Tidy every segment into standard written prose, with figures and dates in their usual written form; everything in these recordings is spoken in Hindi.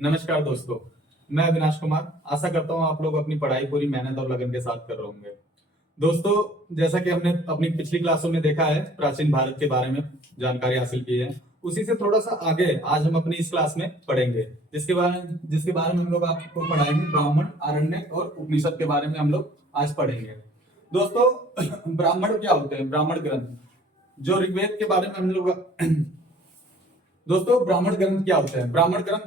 नमस्कार दोस्तों, मैं अविनाश कुमार। आशा करता हूँ आप लोग अपनी पढ़ाई पूरी मेहनत और लगन के साथ कर रहे होंगे। दोस्तों, जैसा कि हमने अपनी पिछली क्लासों में देखा है, प्राचीन भारत के बारे में जानकारी हासिल की है, उसी से थोड़ा सा आगे आज हम अपनी इस क्लास में पढ़ेंगे, जिसके बारे में हम लोग आपको पढ़ाएंगे ब्राह्मण, आरण्यक और उपनिषद के बारे में हम लोग आज पढ़ेंगे। दोस्तों, ब्राह्मण क्या होते हैं? ब्राह्मण ग्रंथ जो ऋग्वेद के बारे में हम लोग दोस्तों, ब्राह्मण ग्रंथ क्या होते हैं? ब्राह्मण ग्रंथ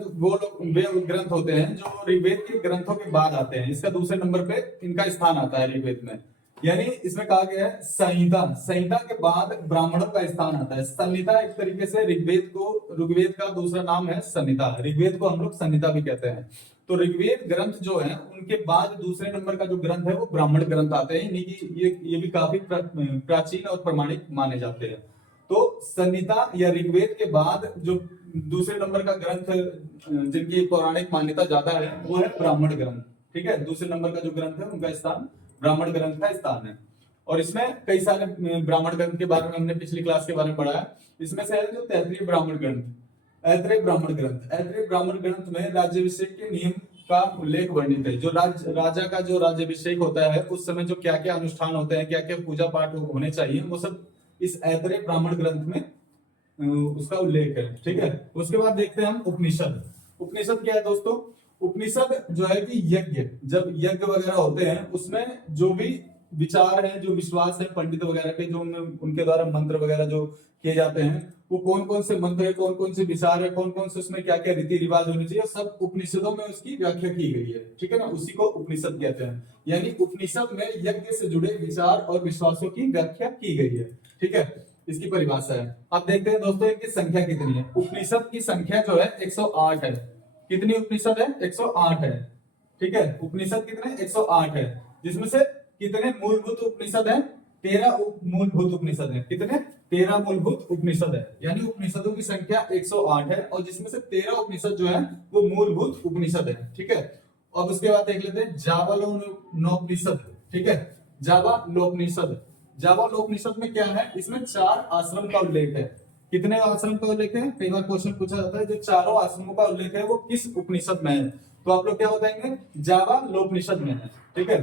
वे ग्रंथ होते हैं जो ऋग्वेद के ग्रंथों के बाद आते हैं। इसका दूसरे नंबर पे इनका स्थान आता है ऋग्वेद में। यानी इसमें कहा गया है संहिता, संहिता के बाद ब्राह्मणों का स्थान आता है। संहिता एक तरीके से ऋग्वेद का दूसरा नाम है संहिता। ऋग्वेद को हम लोग संहिता भी कहते हैं। तो ऋग्वेद ग्रंथ जो है उनके बाद दूसरे नंबर का जो ग्रंथ है वो ब्राह्मण ग्रंथ आते हैं। ये भी काफी प्राचीन और प्रमाणिक माने जाते हैं। तो संहिता या ऋग्वेद के बाद जो दूसरे नंबर का ग्रंथ जिनकी पौराणिक मान्यता ज्यादा है वो है ब्राह्मण ग्रंथ। ठीक है, दूसरे नंबर का जो ग्रंथ है उनका स्थान ब्राह्मण ग्रंथ का स्थान है। और इसमें कई सारे ब्राह्मण ग्रंथ के बारे में हमने पिछली क्लास के बारे में पढ़ा है। इसमें से है जो तैतरीय ब्राह्मण ग्रंथ, ऐतरेय ब्राह्मण ग्रंथ। ऐतरेय ब्राह्मण ग्रंथ में राज्याभिषेक के नियम का उल्लेख वर्णित है। जो राजा का जो राज्याभिषेक होता है उस समय जो क्या क्या अनुष्ठान होते हैं, क्या क्या पूजा पाठ होने चाहिए, वो सब इस ऐतरेय ब्राह्मण ग्रंथ में उसका उल्लेख है। ठीक है, उसके बाद देखते हैं हम उपनिषद। उपनिषद क्या है दोस्तों? उपनिषद जो है कि यज्ञ, जब यज्ञ वगैरह होते हैं उसमें जो भी विचार है, जो विश्वास है पंडित वगैरह के, जो उनके द्वारा मंत्र वगैरह जो किए जाते हैं, वो कौन कौन से मंत्र है, कौन कौन से विचार है, कौन कौन से उसमें क्या क्या रीति रिवाज होने चाहिए, सब उपनिषदों में उसकी व्याख्या की गई है। ठीक है ना, उसी को उपनिषद कहते हैं। यानी उपनिषद में यज्ञ से जुड़े विचार और विश्वासों की व्याख्या की गई है। ठीक है, इसकी परिभाषा है। अब देखते हैं दोस्तों इनकी संख्या कितनी है। उपनिषद की संख्या जो है 108 है। कितनी उपनिषद है? 108 है। ठीक है, उपनिषद कितने? 108 है। जिसमें से कितने मूलभूत उपनिषद है? 13 मूलभूत उपनिषद है। कितने? 13 मूलभूत उपनिषद है। यानी उपनिषदों की संख्या 108 है और जिसमें से 13 उपनिषद जो है वो मूलभूत उपनिषद है। ठीक है, अब उसके बाद देख लेते हैं जाबालोपनिषद। ठीक है, जाबालोपनिषद। जाबालोपनिषद में क्या है? इसमें 4 आश्रम का उल्लेख है। कितने आश्रम का उल्लेख है? कई बार क्वेश्चन पूछा जाता है जो चारों आश्रमों का उल्लेख है वो किस उपनिषद में है, तो आप लोग क्या बताएंगे? जाबालोपनिषद में है। ठीक है,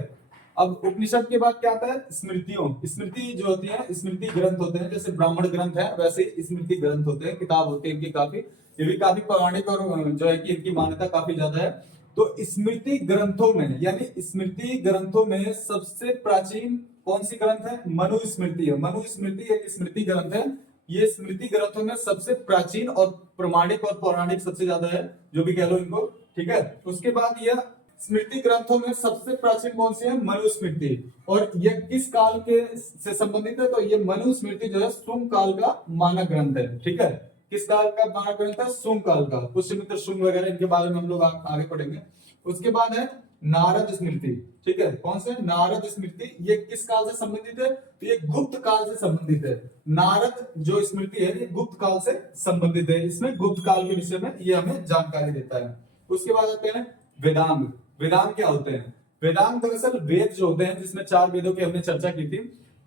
अब उपनिषद के बाद क्या आता है? स्मृतियों। स्मृति जो होती है, स्मृति ग्रंथ होते हैं। जैसे ब्राह्मण ग्रंथ है वैसे स्मृति ग्रंथ होते हैं, किताब होती है इनकी काफी, ये भी काफी पौराणिक और जो है कि इनकी मान्यता काफी ज्यादा है। तो स्मृति ग्रंथों में, यानी स्मृति ग्रंथों में सबसे प्राचीन कौन सी ग्रंथ है? मनुस्मृति है। मनुस्मृति एक स्मृति ग्रंथ है। ये स्मृति ग्रंथों में सबसे प्राचीन और प्रमाणिक और पौराणिक सबसे ज्यादा है, जो भी कह लो इनको। ठीक है, उसके बाद यह स्मृति ग्रंथों में सबसे प्राचीन कौन सी है? मनुस्मृति। और यह किस काल के से संबंधित है? तो ये मनुस्मृति जो है शुंग काल का मानक ग्रंथ है। ठीक है, किस काल का मानक ग्रंथ है? शुंग काल का। पुष्यमित्र शुंग वगैरह इनके बारे में हम लोग आगे पढ़ेंगे। उसके बाद है नारद स्मृति। ठीक है, कौन से? नारद स्मृति। ये किस काल से संबंधित है? तो ये गुप्त काल से संबंधित है। नारद जो स्मृति है ये गुप्त काल से संबंधित है। इसमें गुप्त काल के विषय में ये हमें जानकारी देता है। उसके बाद आते हैं वेदांग। वेदांग क्या होते हैं? वेदांग दरअसल वेद जो होते हैं, जिसमें 4 वेदों की हमने चर्चा की थी,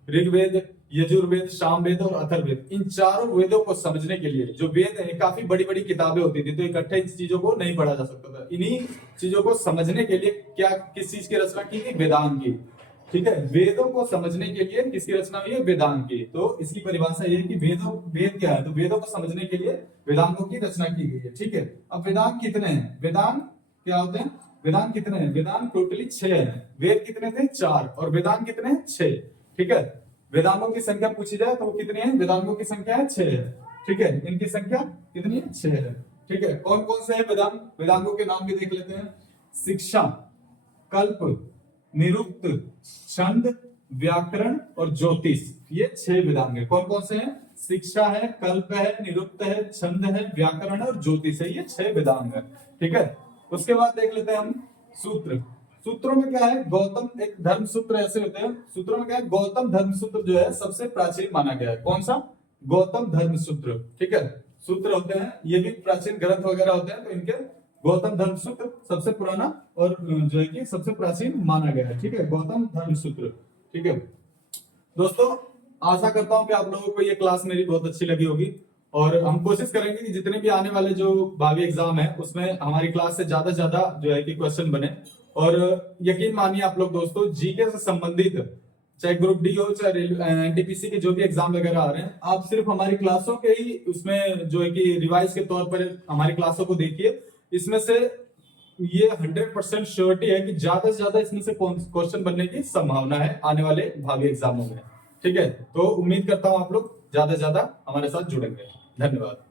ऋग्वेद, यजुर्वेद, सामवेद और अथर्ववेद। इन चारों वेदों को समझने के लिए जो वेद है, काफी बड़ी बड़ी किताबें होती थी, तो इकट्ठे इन चीजों को नहीं पढ़ा जा सकता था। इन्हीं चीजों को समझने के लिए क्या किस चीज की रचना की गई? वेदांग की। ठीक है, वेदों को समझने के लिए किसकी रचना हुई है? वेदांग की। तो इसकी परिभाषा ये है कि वेद क्या है? तो वेदों को समझने के लिए वेदांगों की रचना की गई है। ठीक है, अब वेदांग कितने हैं? वेदांग क्या होते हैं? वेदांग कितने हैं? वेदांग टोटली 6 है। वेद कितने थे? 4। और वेदांग कितने हैं? 6। ठीक है, वेदांगों की संख्या पूछी जाए तो वो कितनी है? वेदांगों की संख्या है 6 है। ठीक है, इनकी संख्या कितनी है? 6 है। ठीक है, कौन कौन से हैं वेदांग? वेदांगों के नाम भी देख लेते हैं। शिक्षा, कल्प, निरुक्त, छंद, व्याकरण और ज्योतिष। ये 6 वेदांग है। कौन कौन से हैं? शिक्षा है, कल्प है, निरुक्त है, छंद है, व्याकरण और ज्योतिष है। ये 6 वेदांग है। ठीक है, उसके बाद देख लेते हैं हम सूत्र। सूत्रों में क्या है? गौतम, एक धर्म सूत्र ऐसे होते हैं। सूत्रों में क्या है? गौतम धर्म सूत्र जो है सबसे प्राचीन माना गया है। कौन सा? गौतम धर्म सूत्र। ठीक है, सूत्र होते हैं, ये भी प्राचीन ग्रंथ वगैरह होते हैं, तो इनके गौतम धर्म सूत्र सबसे पुराना और जो है कि सबसे प्राचीन माना गया है। ठीक है, गौतम धर्म सूत्र। ठीक है दोस्तों, आशा करता हूं कि आप लोगों को ये क्लास मेरी बहुत अच्छी लगी होगी और हम कोशिश करेंगे कि जितने भी आने वाले जो भावी एग्जाम है उसमें हमारी क्लास से ज्यादा से ज्यादा जो है कि क्वेश्चन बने। और यकीन मानिए आप लोग दोस्तों, जीके से संबंधित चाहे ग्रुप डी हो चाहे एनटीपीसी के जो भी एग्जाम वगैरह आ रहे हैं, आप सिर्फ हमारी क्लासों के ही उसमें जो है कि रिवाइज के तौर पर हमारी क्लासों को देखिए। इसमें से ये 100% श्योरिटी है कि ज्यादा से ज्यादा इसमें से क्वेश्चन बनने की संभावना है आने वाले भावी एग्जामों में। ठीक है, तो उम्मीद करता हूं आप लोग ज्यादा से ज्यादा हमारे साथ जुड़ेंगे। धन्यवाद।